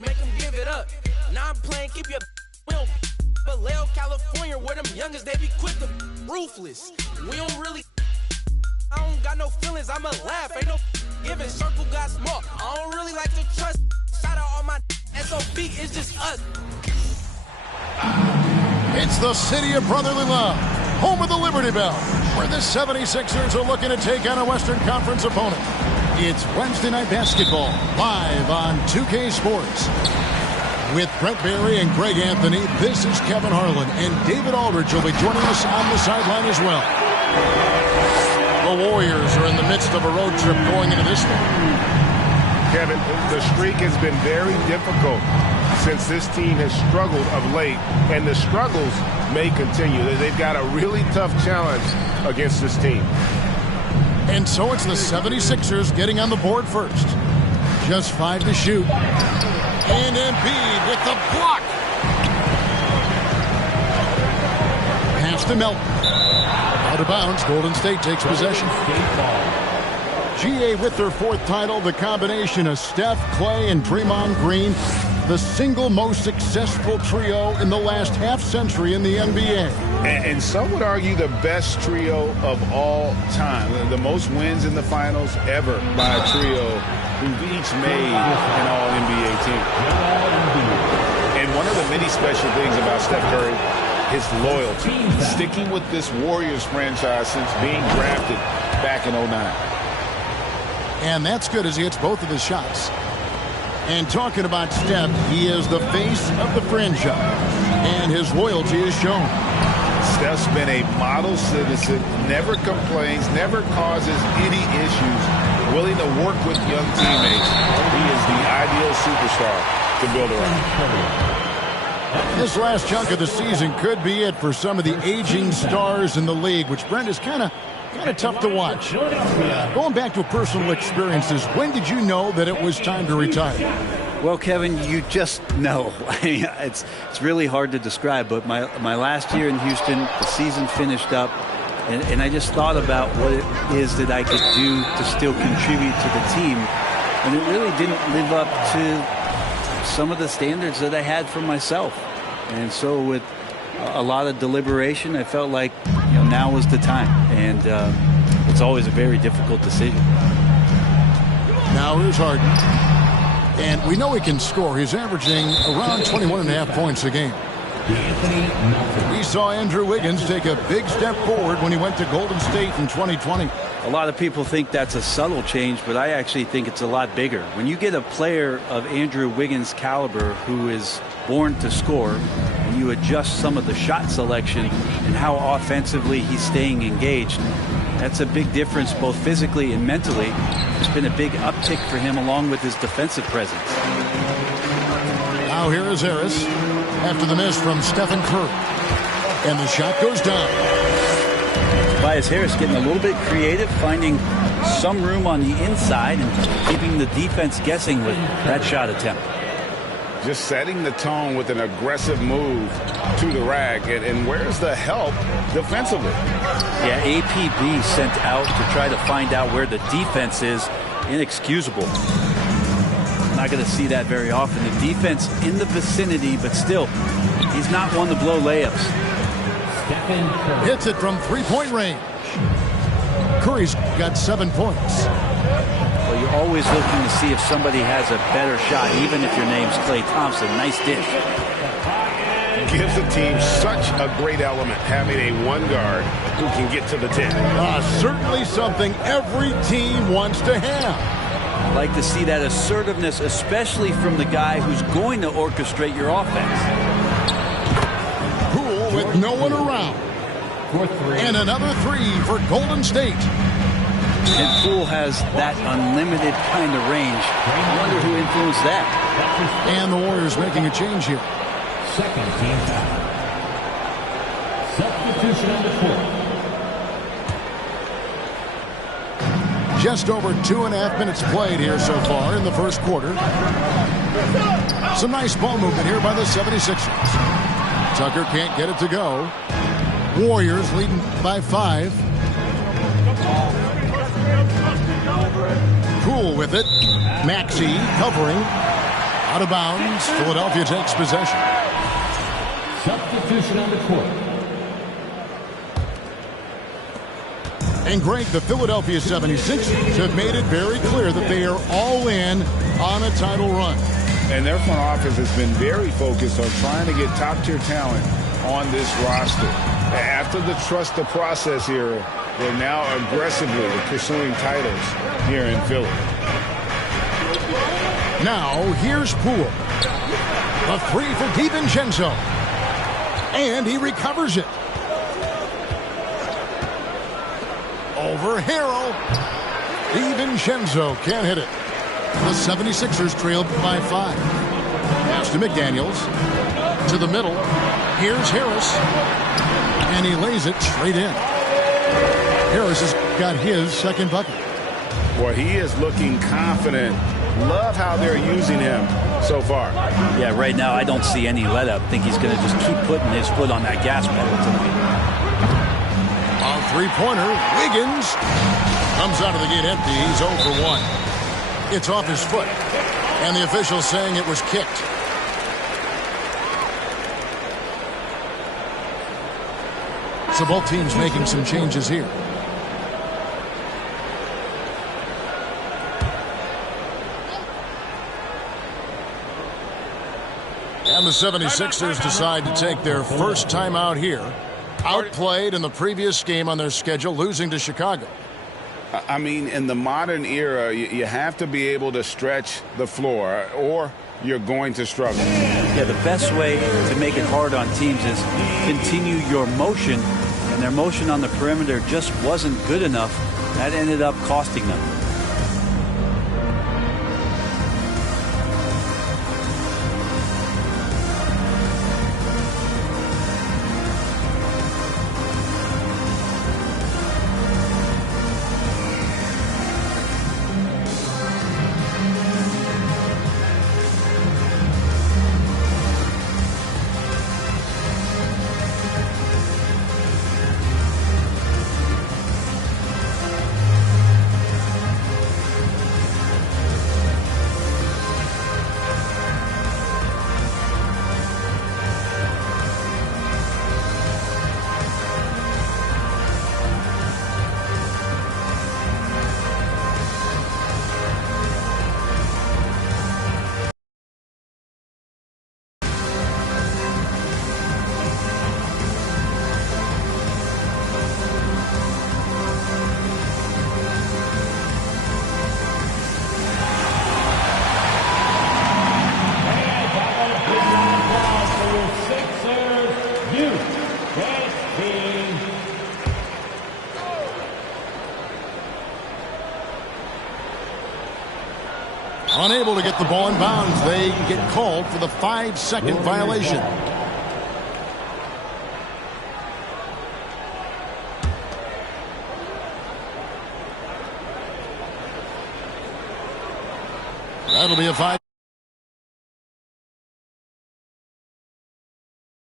make them give it up. Now I'm playing, keep your will. Vallejo, California, where them youngers, they be quick to ruthless. We don't really, I don't got no feelings, I'ma laugh. Ain't no giving, circle got small. I don't really like to trust. Shout out all my SOB, it's just us. It's the city of brotherly love, home of the Liberty Bell, where the 76ers are looking to take on a Western Conference opponent. It's Wednesday Night Basketball, live on 2K Sports. With Brent Barry and Greg Anthony, this is Kevin Harlan, and David Aldridge will be joining us on the sideline as well. The Warriors are in the midst of a road trip going into this one. Kevin, the streak has been very difficult since this team has struggled of late, and the struggles may continue. They've got a really tough challenge against this team. And so it's the 76ers getting on the board first. Just 5 to shoot. And Embiid with the block. Pass to Melton. Out of bounds. Golden State takes possession. GA with their 4th title. The combination of Steph, Clay, and Draymond Green. The single most successful trio in the last half-century in the NBA. And some would argue the best trio of all time. The most wins in the finals ever by a trio who've each made an All-NBA team. And one of the many special things about Steph Curry, his loyalty. Sticking with this Warriors franchise since being drafted back in 09. And that's good as he hits both of his shots. And talking about Steph, he is the face of the franchise. And his loyalty is shown. Steph's been a model citizen, never complains, never causes any issues, willing to work with young teammates. He is the ideal superstar to build around. This last chunk of the season could be it for some of the aging stars in the league, which, Brent, is kind of tough to watch. Going back to personal experiences, when did you know that it was time to retire? Well, Kevin, you just know. It's really hard to describe, but my last year in Houston, the season finished up, and I just thought about what it is that I could do to still contribute to the team, and it really didn't live up to some of the standards that I had for myself. And so with a lot of deliberation, I felt like now was the time, and it's always a very difficult decision. Now here's Harden, and we know he can score. He's averaging around 21.5 points a game. We saw Andrew Wiggins take a big step forward when he went to Golden State in 2020. A lot of people think that's a subtle change, but I actually think it's a lot bigger. When you get a player of Andrew Wiggins' caliber who is born to score, and you adjust some of the shot selection and how offensively he's staying engaged, that's a big difference both physically and mentally. It's been a big uptick for him along with his defensive presence. Now here is Harris after the miss from Stephen Curry. And the shot goes down. Tobias Harris getting a little bit creative, finding some room on the inside and keeping the defense guessing with that shot attempt. Just setting the tone with an aggressive move to the rack. And where's the help defensively? Yeah, APB sent out to try to find out where the defense is. Inexcusable. Not going to see that very often. The defense in the vicinity, but still, he's not one to blow layups. Hits it from three-point range. Curry's got 7 points. Well, you're always looking to see if somebody has a better shot, even if your name's Klay Thompson. Nice dish. Gives the team such a great element, having a one guard who can get to the 10. Certainly something every team wants to have. I like to see that assertiveness, especially from the guy who's going to orchestrate your offense. Poole with no one around. And another three for Golden State. And Poole has that unlimited kind of range. I wonder who influenced that. And the Warriors making a change here. Second team foul. Substitution on the court. Just over 2.5 minutes played here so far in the first quarter. Some nice ball movement here by the 76ers. Tucker can't get it to go. Warriors leading by 5. Poole with it. Maxey covering. Out of bounds. Philadelphia takes possession. Substitution on the court. And Greg, the Philadelphia 76ers have made it very clear that they are all in on a title run. And their front office has been very focused on trying to get top-tier talent on this roster. After the trust the process era, they're now aggressively pursuing titles here in Philly. Now, here's Poole. A three for DiVincenzo. And he recovers it. Over Harrell. DiVincenzo can't hit it. The 76ers trailed by 5. Pass to McDaniels. To the middle. Here's Harris. And he lays it straight in. Harris has got his second bucket. Boy, he is looking confident. Love how they're using him so far. Yeah, right now I don't see any let up. I think he's going to just keep putting his foot on that gas pedal tonight. On three-pointer, Wiggins comes out of the gate empty. He's 0 for 1. It's off his foot, and the official saying it was kicked. So both teams making some changes here. And the 76ers decide to take their first timeout here. Outplayed in the previous game on their schedule, losing to Chicago. I mean, in the modern era, you have to be able to stretch the floor or you're going to struggle. Yeah, the best way to make it hard on teams is continue your motion, and their motion on the perimeter just wasn't good enough. That ended up costing them. Unable to get the ball in bounds. They get called for the 5-second violation. That'll be a 5.